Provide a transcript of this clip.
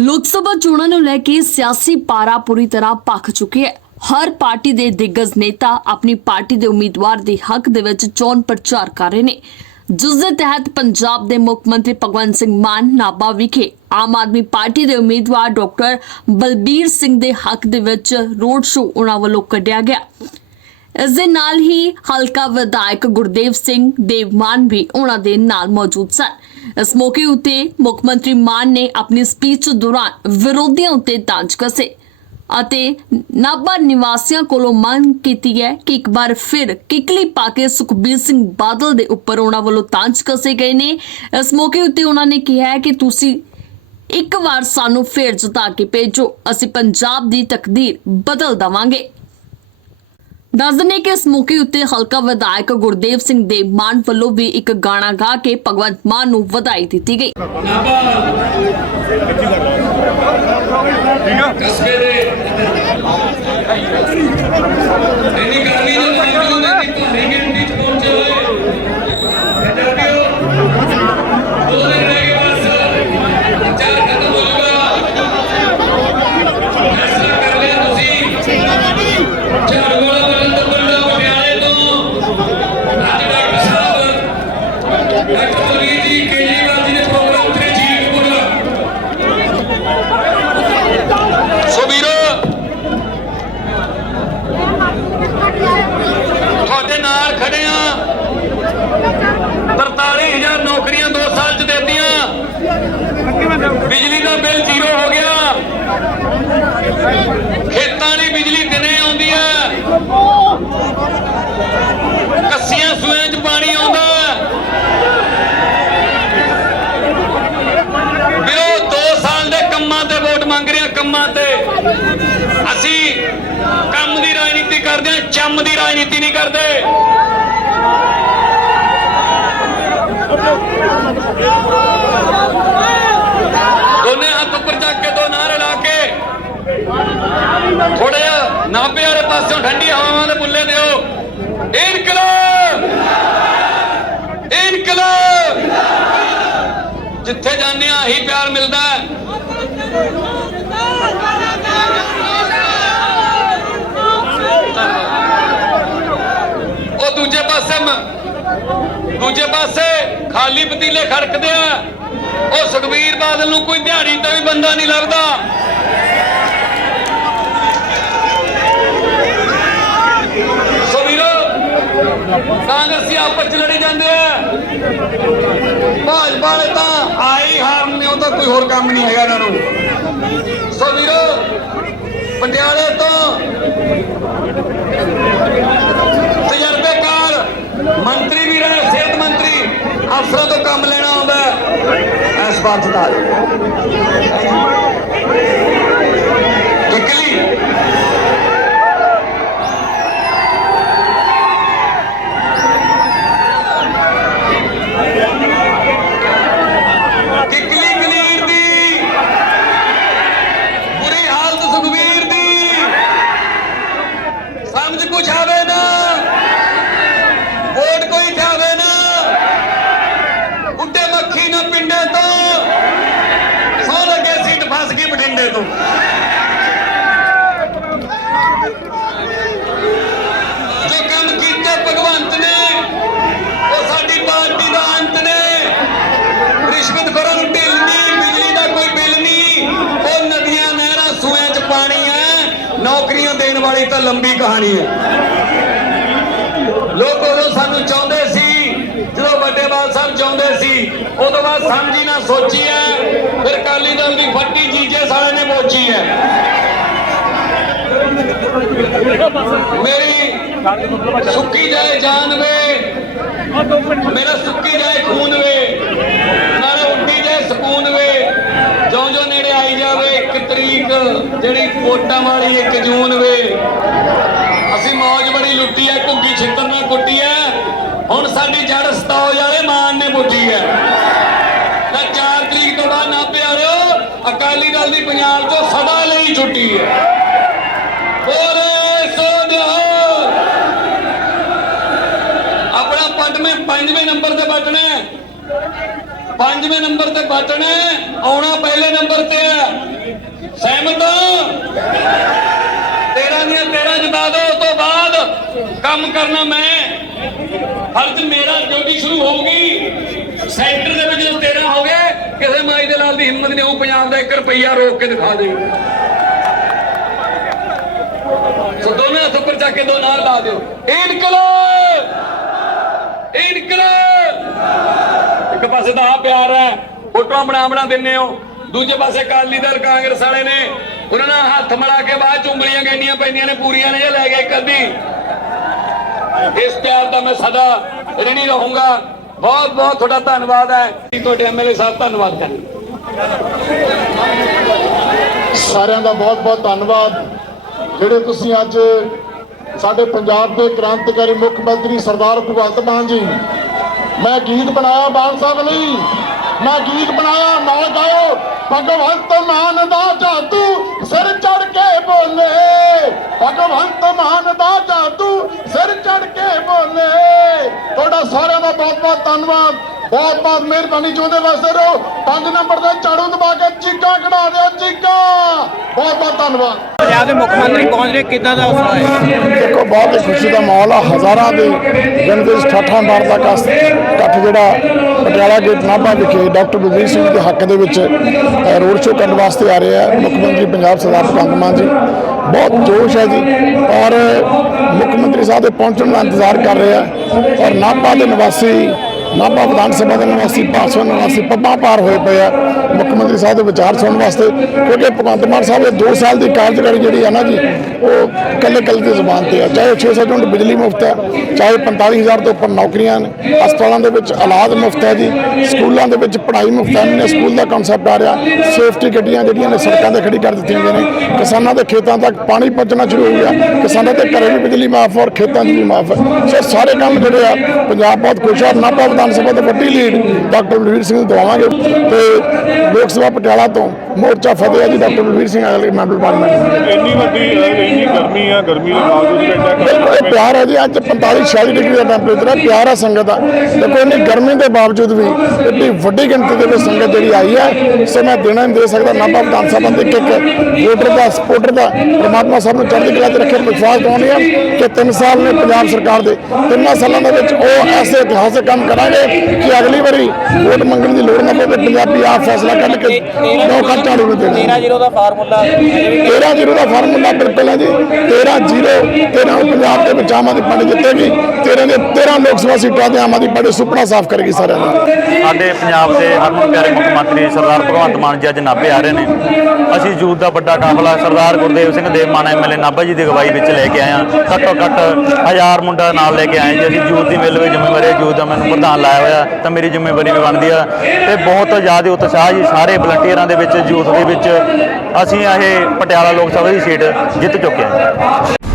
ਲੋਕ ਸਭਾ ਚੋਣਾਂ ਨੂੰ ਲੈ ਕੇ ਸਿਆਸੀ ਪਾਰਾ ਪੂਰੀ ਤਰ੍ਹਾਂ ਭਖ ਚੁੱਕੀ ਹੈ। ਹਰ ਪਾਰਟੀ ਦੇ ਦਿੱਗਜ ਨੇਤਾ ਆਪਣੀ ਪਾਰਟੀ ਦੇ ਉਮੀਦਵਾਰ ਦੇ ਹੱਕ ਦੇ ਵਿੱਚ ਚੋਣ ਪ੍ਰਚਾਰ ਕਰ ਰਹੇ ਨੇ। ਜਿਸ ਦੇ ਤਹਿਤ ਪੰਜਾਬ ਦੇ ਮੁੱਖ ਮੰਤਰੀ ਭਗਵੰਤ ਸਿੰਘ ਮਾਨ, ਨਾਭਾ ਵਿਖੇ ਆਮ ਆਦਮੀ ਪਾਰਟੀ ਦੇ ਉਮੀਦਵਾਰ ਡਾਕਟਰ ਬਲਬੀਰ ਸਿੰਘ ਦੇ ਹੱਕ ਦੇ ਵਿੱਚ ਰੋਡ ਸ਼ੋਅ ਉਹਨਾਂ ਵੱਲੋਂ ਕੱਢਿਆ ਗਿਆ। ਇਸ ਦੇ ਨਾਲ ਹੀ ਹਲਕਾ ਵਿਧਾਇਕ ਗੁਰਦੇਵ ਸਿੰਘ ਦੇਵਮਾਨ ਵੀ ਉਹਨਾਂ ਦੇ ਨਾਲ ਮੌਜੂਦ ਸਨ। ਇਸ ਮੌਕੇ ਉਤੇ ਮੁੱਖ ਮੰਤਰੀ ਮਾਨ ਨੇ ਆਪਣੀ ਸਪੀਚ ਦੌਰਾਨ ਵਿਰੋਧੀਆਂ ਉਤੇ ਤਾਂਜ ਕਸੇ ਅਤੇ ਨਾਭਾ ਨਿਵਾਸੀਆਂ ਕੋਲੋਂ ਮੰਗ ਕੀਤੀ ਹੈ ਕਿ ਇੱਕ ਵਾਰ ਫਿਰ ਕਿਕਲੀ ਪਾ ਕੇ ਸੁਖਬੀਰ ਸਿੰਘ ਬਾਦਲ ਦੇ ਉੱਪਰ ਉਹਨਾਂ ਵੱਲੋਂ ਤੰਜ ਕਸੇ ਗਏ ਨੇ। ਇਸ ਮੌਕੇ ਉੱਤੇ ਉਹਨਾਂ ਨੇ ਕਿਹਾ ਕਿ ਤੁਸੀਂ ਇੱਕ ਵਾਰ ਸਾਨੂੰ ਫੇਰ ਜਿਤਾ ਕੇ ਭੇਜੋ। ਅਸੀਂ ਪੰਜਾਬ ਦੀ ਤਕਦੀਰ ਬਦਲ ਦਵਾਂਗੇ। ਦੱਸ ਦਿੰਦੇ ਕਿ ਇਸ ਮੌਕੇ ਉੱਤੇ ਹਲਕਾ ਵਿਧਾਇਕ ਗੁਰਦੇਵ ਸਿੰਘ ਦੇ ਮਾਨ ਵੱਲੋਂ ਵੀ ਇੱਕ ਗਾਣਾ ਗਾ ਕੇ ਭਗਵੰਤ ਮਾਨ ਨੂੰ ਵਧਾਈ ਦਿੱਤੀ ਗਈ। ਕਸਬੇ ਦੇ ਬਾਵਜੂਦ ਇੰਨੀ ਭਾਰੀ ਗਿਣਤੀ ਚ ਪਹੁੰਚੇ ਹੋਏ ਪੰਜਾਬੀਓ ਦੋ ਦਿਨ ਰਹਿ ਗਏ ਬਸ ਚਾਰ ਖਤਮ ਹੋ ਜਾਊਗਾ ਫੈਸਲਾ ਕਰ ਲਿਆ ਤੁਸੀਂ ਝਾੜੂ ਵਾਲਾ ਬਲੰਦ ਪਿੰਡ ਪਟਿਆਲੇ ਤੋਂ ਅੱਜ ਡਾਕਟਰ ਸਾਹਿਬ ਡਾਕਟਰ ਬਲਵੀਰ ਜੀ ਕੇਜਰੀਵਾਲ ਜੀ ਦੇ ਪ੍ਰੋਗਰਾਮ ਤੇ ਜੀਟਪੁਰ ਸੋ ਵੀਰੋ ਤੁਹਾਡੇ ਨਾਲ ਖੜੇ ਆ 43000 ਨੌਕਰੀਆਂ 2 ਸਾਲ ਚ ਦੇਤੀਆਂ ਬਿਜਲੀ ਦਾ ਬਿੱਲ ਜ਼ੀਰੋ ਹੋ ਗਿਆ ਖੇਤਾਂ ਦੀ ਬਿਜਲੀ ਦਿਨੇ ਆਉਂਦੀ ਹੈ ਕੱਸੀਆਂ ਸੂਆਂ ਚ ਪਾਣੀ ਆਉਂਦਾ ਹੈ। ਵੀਰੋ 2 ਸਾਲ ਦੇ ਕੰਮਾਂ ਤੇ ਵੋਟ ਮੰਗ ਰਹੇ ਆ ਕੰਮਾਂ ਤੇ ਅਸੀਂ ਕੰਮ ਦੀ ਰਾਜਨੀਤੀ ਕਰਦੇ ਹਾਂ ਚੰਮ ਦੀ ਰਾਜਨੀਤੀ ਨਹੀਂ ਕਰਦੇ। ਦੋਨੇ ਹੱਥ ਉੱਪਰ ਚੱਕ ਕੇ, ਦੋ ਨਾਰੇ ਲਾ ਕੇ। ਥੋੜਾ ਜਿਹਾ ਨਾਭੇ ਵਾਲੇ ਪਾਸਿਓਂ ਠੰਡੀ ਹਵਾਵਾਂ ਦੇ ਬੁੱਲੇ ਦਿਓ। ਇਨਕਲਾਬ! ਇਨਕਲਾਬ! ਜਿੱਥੇ ਜਾਂਦੇ ਆ ਆਹੀ ਪਿਆਰ ਮਿਲਦਾ ਹੈ ਉਹ ਦੂਜੇ ਪਾਸੇ ਖਾਲੀ ਪਤੀਲੇ ਖੜਕਦੇ ਆ। ਉਹ ਸੁਖਬੀਰ ਬਾਦਲ ਨੂੰ ਕੋਈ ਦਿਹਾੜੀ ਤੇ ਵੀ ਬੰਦਾ ਨਹੀਂ ਲੱਭਦਾ। ਸੋ ਵੀਰੋ, ਕਾਂਗਰਸੀ ਆਪਸ ਚ ਲੜੀ ਜਾਂਦੇ ਆ। ਭਾਜਪਾ ਵਾਲੇ ਤਾਂ ਆਈ ਹਾਰਨ ਨੇ, ਉਹ ਤਾਂ ਕੋਈ ਹੋਰ ਕੰਮ ਨਹੀਂ ਹੈਗਾ ਇਹਨਾਂ ਨੂੰ। ਸੋ ਵੀਰੋ, ਪਟਿਆਲੇ ਤੋਂ ਮੰਤਰੀ ਵੀ ਰਹੇ ਸਿਹਤ ਮੰਤਰੀ ਅਫਸਰਾਂ ਤੋਂ ਕੰਮ ਲੈਣਾ ਆਉਂਦਾ ਇਸ ਬਾਤ ਦਾ ਕਿਕਲੀ ਕਲੀਰ ਦੀ ਬੁਰੀ ਹਾਲਤ ਸੁਖਵੀਰ ਦੀ ਸਮਝ ਕੁਛ ਆਵੇ ਨਾ ਵੋਟ ਕੋਈ ਖਾਵੇ ਨਾ ਉੱਡੇ ਮੱਖੀ ਨਾ ਪਿੰਡੇ ਤੋਂ ਸੌ ਲੱਗੇ ਸੀਟ ਫਸ ਗਈ ਬਠਿੰਡੇ ਤੋਂ ਜੋ ਕੰਮ ਕੀਤੇ ਭਗਵੰਤ ਨੇ ਉਹ ਸਾਡੀ ਪਾਰਟੀ ਦਾ ਅੰਤ ਨੇ ਰਿਸ਼ਵਤ ਖੋਰਾਂ ਨੂੰ ਢਿੱਲ ਨਹੀਂ ਬਿਜਲੀ ਦਾ ਕੋਈ ਬਿੱਲ ਨਹੀਂ ਉਹ ਨਦੀਆਂ ਨਹਿਰਾਂ ਸੂਆਂ 'ਚ ਪਾਣੀ ਹੈ ਨੌਕਰੀਆਂ ਦੇਣ ਵਾਲੀ ਤਾਂ ਲੰਬੀ ਕਹਾਣੀ ਹੈ। ਲੋਕ ਉਦੋਂ ਸਾਨੂੰ ਚਾਹੁੰਦੇ ਸੀ, ਜਦੋਂ ਵੱਡੇ ਬਾਦ ਸਾਹਿਬ ਚਾਹੁੰਦੇ ਸੀ, ਉਦੋਂ ਬਾਅਦ ਸਮਝੀ ਨਾ ਸੋਚੀ ਹੈ, ਫਿਰ ਕਾਲੀ ਦਲ ਦੀ ਫੱਟੀ ਜੀਜੇ ਸਾਲੇ ਨੇ ਪੋਚੀ ਹੈ। ਮੇਰੀ ਸੁੱਕੀ ਜਾਏ ਜਾਨ ਵੇ, ਮੇਰਾ ਸੁੱਕੀ ਜਾਏ ਖੂਨ ਵੇ ਨਾਲੇ ਉੱਡੀ ਜਾਏ ਸਕੂਨ ਵੇ ਜਿਉਂ ਜਿਉਂ ਨੇੜੇ ਆਈ ਜਾਵੇ ਇੱਕ ਤਰੀਕ ਜਿਹੜੀ ਵੋਟਾਂ ਵਾਲੀ ਇੱਕ ਜੂਨ ਵੇ। ਅਸੀਂ ਮੌਜ ਬੜੀ ਲੁੱਟੀ ਐ, ਘੁੱਗੀ ਛਿੱਤਰ ਨਾਲ ਕੁੱਟੀ ਐ। ਹੁਣ ਸਾਡੀ ਜੜ ਸਤਾਓ ਵਾਲੇ ਮਾਨ ਨੇ ਬੁੱਝੀ ਐ। ਤਾਂ 4 ਤਰੀਕ ਤੋਂ ਬਾਅਦ ਨਾ ਵਾਲਿਓ ਅਕਾਲੀ ਦਲ ਦੀ ਪੰਜਾਬ ਤੋਂ ਸਦਾ ਲਈ ਛੁੱਟੀ ਐ। ਬੋਲੇ ਸੋਨਿਹਾਲ ਆਪਣਾ ਪੱਟ ਮੈਂ ਪੰਜਵੇਂ ਨੰਬਰ ਤੇ ਬਟਣਾ ਪੰਜਵੇਂ ਨੰਬਰ ਤੇ ਬਟਨ ਆਉਣਾ ਪਹਿਲੇ ਨੰਬਰ ਤੇ ਹੈ ਸਹਿਮਤ ਹੋ ਤੇਰਾ ਦੀਆਂ ਤੇਰਾ ਜਿਤਾ ਦੋ ਉਸ ਤੋਂ ਬਾਅਦ ਕੰਮ ਕਰਨਾ ਮੈਂ। ਫਰਜ਼ ਮੇਰਾ, ਡਿਊਟੀ ਸ਼ੁਰੂ ਹੋਊਗੀ। ਸੈਂਟਰ ਦੇ ਵਿੱਚ ਜਦੋਂ ਤੇਰਾ ਹੋ ਗਿਆ, ਕਿਸੇ ਮਾਈ ਦੇ ਲਾਲ ਦੀ ਹਿੰਮਤ ਨਹੀਂ ਹੋਊ, ਪੰਜਾਬ ਦਾ 1 ਰੁਪਈਆ ਰੋਕ ਕੇ ਦਿਖਾ ਦੇ। ਸੋ ਦੋਨੇ ਹੱਥ ਉੱਪਰ ਚੱਕ ਕੇ ਦੋ ਨਾਲ ਲਾ ਦਿਓ। ਇਨਕਲਾਬ! ਇਨਕਲਾਬ! ਇੱਕ ਪਾਸੇ ਤਾਂ ਆ ਪਿਆਰ ਹੈ, ਫੋਟੋਆਂ ਬਣਾ ਬਣਾ ਦਿੰਨੇ ਹੋ। ਦੂਜੇ ਪਾਸੇ ਅਕਾਲੀ ਦਲ, ਕਾਂਗਰਸ ਵਾਲੇ ਨੇ। ਉਹਨਾਂ ਨਾਲ ਹੱਥ ਮਿਲਾ ਕੇ ਬਾਅਦ ਚ ਉਂਗਲੀਆਂ ਗੰਨੀਆਂ ਪੈਂਦੀਆਂ ਨੇ, ਪੂਰੀਆਂ ਨੇ ਜਾਂ ਲੈ ਗਏ ਇੱਕ ਅੱਧੀ। ਇਸ ਪਿਆਰ ਦਾ ਮੈਂ ਸਦਾ ਰਣੀ ਰਹੂੰਗਾ। ਬਹੁਤ ਬਹੁਤ ਤੁਹਾਡਾ ਧੰਨਵਾਦ ਹੈ। ਤੁਹਾਡੇ ਐਮਐਲਏ ਸਾਹਿਬ ਧੰਨਵਾਦ ਕਰਦੇ ਸਾਰਿਆਂ ਦਾ ਬਹੁਤ ਬਹੁਤ ਧੰਨਵਾਦ। ਜਿਹੜੇ ਤੁਸੀਂ ਅੱਜ ਸਾਡੇ ਪੰਜਾਬ ਦੇ ਕ੍ਰਾਂਤੀਕਾਰੀ ਮੁੱਖ ਮੰਤਰੀ ਸਰਦਾਰ ਭਗਵੰਤ ਮਾਨ ਜੀ, ਮੈਂ ਗੀਤ ਬਣਾਇਆ ਬਾਲ ਸਾਹਿਬ ਲਈ। ਮੈਂ ਗੀਤ ਬਣਾਇਆ ਨਾਲ ਗਾਓ ਭਗਵੰਤ ਮਾਨ ਦਾ ਜਾਦੂ ਸਿਰ ਚੜ ਕੇ ਬੋਲੇ। ਭਗਵੰਤ ਮਾਨ ਦਾ ਜਾਦੂ ਸਿਰ ਚੜ ਕੇ ਬੋਲੇ। ਤੁਹਾਡਾ ਸਾਰਿਆਂ ਦਾ ਬਹੁਤ ਬਹੁਤ ਧੰਨਵਾਦ। ਬਹੁਤ ਬਹੁਤ ਮਿਹਰਬਾਨੀ ਚਾਹੁੰਦੇ ਵਾਸਤੇ ਰਹੋ। ਪੰਜ ਨੰਬਰ ਤੇ ਝਾੜੂ ਦਬਾ ਕੇ ਚੀਕਾਂ ਕਢਾ ਦਿਓ ਚੀਕਾਂ। ਬਹੁਤ ਬਹੁਤ ਧੰਨਵਾਦ। ਪੰਜਾਬ ਦੇ ਮੁੱਖ ਮੰਤਰੀ ਪਹੁੰਚ ਰਹੇ ਕਿੱਦਾਂ ਦਾ ਉਤਸ਼ਾਹ ਹੈ? ਦੇਖੋ ਬਹੁਤ ਹੀ ਖੁਸ਼ੀ ਦਾ ਮਾਹੌਲ ਆ। ਹਜ਼ਾਰਾਂ ਦੇ ਗਿਣਤੀ ਵਿੱਚ ਠਾਠਾਂ ਮਾਰ ਦਾ ਕਸ ਇਕੱਠ ਜਿਹੜਾ ਪਟਿਆਲਾ ਗੇਟ ਨਾਭਾ ਵਿਖੇ ਡਾਕਟਰ ਬਲਵੀਰ ਸਿੰਘ ਦੇ ਹੱਕ ਦੇ ਵਿੱਚ ਰੋਡ ਸ਼ੋਅ ਕਰਨ ਵਾਸਤੇ ਆ ਰਹੇ ਆ ਮੁੱਖ ਮੰਤਰੀ ਪੰਜਾਬ ਸਰਦਾਰ ਭਗਵੰਤ ਮਾਨ ਜੀ। ਬਹੁਤ ਜੋਸ਼ ਹੈ ਜੀ। ਔਰ ਮੁੱਖ ਮੰਤਰੀ ਸਾਹਿਬ ਦੇ ਪਹੁੰਚਣ ਦਾ ਇੰਤਜ਼ਾਰ ਕਰ ਰਹੇ ਆ ਔਰ ਨਾਭਾ ਦੇ ਨਿਵਾਸੀ ਨਾਭਾ ਵਿਧਾਨ ਸਭਾ ਦੇ ਨਿਵਾਸੀ ਭਾਸ਼ਣ ਨਿਵਾਸੀ ਪੱਬਾਂ ਪਾਰ ਹੋਏ ਪਏ ਆ। ਮੁੱਖ ਮੰਤਰੀ ਸਾਹਿਬ ਦੇ ਵਿਚਾਰ ਸੁਣਨ ਵਾਸਤੇ, ਕਿਉਂਕਿ ਭਗਵੰਤ ਮਾਨ ਸਾਹਿਬ ਦੇ 2 ਸਾਲ ਦੀ ਕਾਰਜਕਾਰੀ ਜਿਹੜੀ ਆ ਨਾ ਜੀ, ਉਹ ਕੱਲੇ ਕੱਲੇ ਦੀ ਜ਼ੁਬਾਨ ਤੇ ਆ। ਚਾਹੇ 600 ਯੂਨਿਟ ਬਿਜਲੀ ਮੁਫਤ ਹੈ ਚਾਹੇ 45000 ਤੋਂ ਉੱਪਰ ਨੌਕਰੀਆਂ ਨੇ ਹਸਪਤਾਲਾਂ ਦੇ ਵਿੱਚ ਇਲਾਜ ਮੁਫਤ ਹੈ ਜੀ, ਸਕੂਲਾਂ ਦੇ ਵਿੱਚ ਪੜ੍ਹਾਈ ਮੁਫਤ ਹੈ ਨੇ ਸਕੂਲ ਦਾ ਕਨਸੈਪਟ ਆ ਰਿਹਾ। ਸੇਫਟੀ ਗੱਡੀਆਂ ਜਿਹੜੀਆਂ ਨੇ ਸੜਕਾਂ ਤੇ ਖੜੀ ਕਰ ਦਿੱਤੀਆਂ ਗਈਆਂ ਨੇ। ਕਿਸਾਨਾਂ ਦੇ ਖੇਤਾਂ ਤੱਕ ਪਾਣੀ ਪਹੁੰਚਣਾ ਸ਼ੁਰੂ ਹੋ ਗਿਆ। ਕਿਸਾਨਾਂ ਦੇ ਘਰੇ ਵੀ ਬਿਜਲੀ ਮਾਫ ਔਰ ਖੇਤਾਂ 'ਚ ਵੀ ਮਾਫ ਹੈ ਸੋ ਸਾਰੇ ਕੰਮ ਜਿਹੜੇ ਆ, ਪੰਜਾਬ ਬਹੁਤ ਖੁਸ਼ ਆ। ਨਾਭਾ ਵਿਧਾਨ ਸਭਾ ਤੋਂ ਵੱਡੀ ਲੀਡ ਡਾਕਟਰ ਬਲਵੀਰ ਸਿੰਘ ਨੂੰ ਦਵਾਵਾਂਗੇ ਤੇ ਲੋਕ ਸਭਾ ਪਟਿਆਲਾ ਤੋਂ ਮੋਰਚਾ ਫਤਿਹ ਜੀ ਡਾਕਟਰ ਬਲਵੀਰ ਸਿੰਘ ਅਗਲੇ ਮੈਂਬਰ ਪਾਰਲੀਮੈਂਟ ਇੰਨੀ ਵੱਡੀ ਇੰਨੀ ਗਰਮੀ ਆ ਗਰਮੀ ਦੇ ਬਾਵਜੂਦ ਇਹ ਪਿਆਰ ਹੈ ਜੀ ਅੱਜ 45 46 ਡਿਗਰੀ ਦਾ ਟੈਂਪਰੇਚਰ ਹੈ ਪਿਆਰ ਹੈ ਸੰਗਤ ਦਾ। ਦੇਖੋ ਇੰਨੀ ਗਰਮੀ ਦੇ ਬਾਵਜੂਦ ਵੀ ਇੱਡੀ ਵੱਡੀ ਗਿਣਤੀ ਦੇ ਵਿੱਚ ਸੰਗਤ ਜਿਹੜੀ ਆਈ ਹੈ ਸੋ ਮੈਂ ਦੇਣਾ ਨਹੀਂ ਦੇ ਸਕਦਾ ਨਾਭਾ ਵਿਧਾਨ ਸਭਾ ਦੇ ਇੱਕ ਇੱਕ ਵੋਟਰ ਦਾ ਸਪੋਰਟਰ ਦਾ ਪ੍ਰਮਾਤਮਾ ਸਭ ਨੂੰ ਚੜ੍ਹਦੀ ਕਲਾ 'ਚ ਰੱਖੇ ਵਿਸ਼ਵਾਸ ਦਿਵਾਉਂਦੇ ਆ ਕਿ 3 ਸਾਲ ਨੇ ਪੰਜਾਬ ਸਰਕਾਰ ਦੇ। ਤਿੰਨਾਂ ਸਾਲਾਂ ਦੇ ਵਿੱਚ ਉਹ ਐਸੇ ਇਤਿਹਾਸਕ ਕੰਮ ਕਰਾਂਗੇ ਕਿ ਅਗਲੀ ਵਾਰੀ ਵੋਟ ਮੰਗਣ ਦੀ ਲੋੜ ਨਾ ਪਵੇ ਪੰਜਾਬੀ ਆਪ ਫੈਸਲਾ ਕੱਢ ਕੇ ਲੋਕਾਂ ਝਾੜੂ ਨੂੰ ਦੇਣਾ। 13 ਜ਼ੀਰੋ ਦਾ ਫਾਰਮੂਲਾ ਅਜੇ ਵੀ 13 ਜ਼ੀਰੋ ਦਾ ਫਾਰਮੂਲਾ ਬਿਲਕੁਲ ਹੈ ਜੀ। 13 ਜ਼ੀਰੋ 13 ਪੰਜਾਬ ਦੇ ਵਿੱਚ ਆਮ ਆਦਮੀ ਪਾਰਟੀ ਜਿੱਤੇਗੀ। 13 ਦੇ 13 ਲੋਕ ਸਭਾ ਸੀਟਾਂ ਤੇ ਆਮ ਆਦਮੀ ਪਾਰਟੀ ਸੁਪਨਾ ਸਾਫ਼ ਕਰੇਗੀ ਸਾਰਿਆਂ ਦਾ ਸਾਡੇ ਪੰਜਾਬ ਦੇ ਹਰਮਨ ਪਿਆਰੇ ਮੁੱਖ ਮੰਤਰੀ ਸਰਦਾਰ ਭਗਵੰਤ ਮਾਨ ਜੀ ਅੱਜ ਨਾਭੇ ਆ ਰਹੇ ਨੇ। ਅਸੀਂ ਯੂਥ ਦਾ ਵੱਡਾ ਕਾਫਲਾ ਸਰਦਾਰ ਗੁਰਦੇਵ ਸਿੰਘ ਦੇਵ ਮਾਨ ਐਮਐਲਏ ਨਾਭਾ ਜੀ ਦੀ ਅਗਵਾਈ ਵਿੱਚ ਲੈ ਕੇ ਆਏ ਹਾਂ। ਘੱਟੋ ਘੱਟ ਹਜ਼ਾਰ ਮੁੰਡਾ ਨਾਲ ਲੈ ਕੇ ਆਏ ਜੀ। ਅਸੀਂ ਯੂਥ ਦੀ ਮਿਲ ਵਿੱਚ ਜ਼ਿੰਮੇਵਾਰੀ ਯੂਥ ਦਾ ਮੈਨੂੰ ਪ੍ਰਧਾਨ ਲਾਇਆ ਹੋਇਆ ਤਾਂ ਮੇਰੀ ਜ਼ਿੰਮੇਵਾਰੀ ਵੀ ਬਣਦੀ ਆ। ਤੇ ਬਹੁਤ ਜ਼ਿਆਦਾ ਉਤਸ਼ਾਹ ਜੀ ਸਾਰੇ ਵਲੰਟੀਅਰਾਂ ਦੇ ਵਿੱਚ, ਯੂਥ ਦੇ ਵਿੱਚ ਅਸੀਂ ਇਹ ਪਟਿਆਲਾ ਲੋਕ ਸਭਾ ਦੀ ਸੀਟ ਜਿੱਤ ਚੁੱਕੇ ਹਾਂ।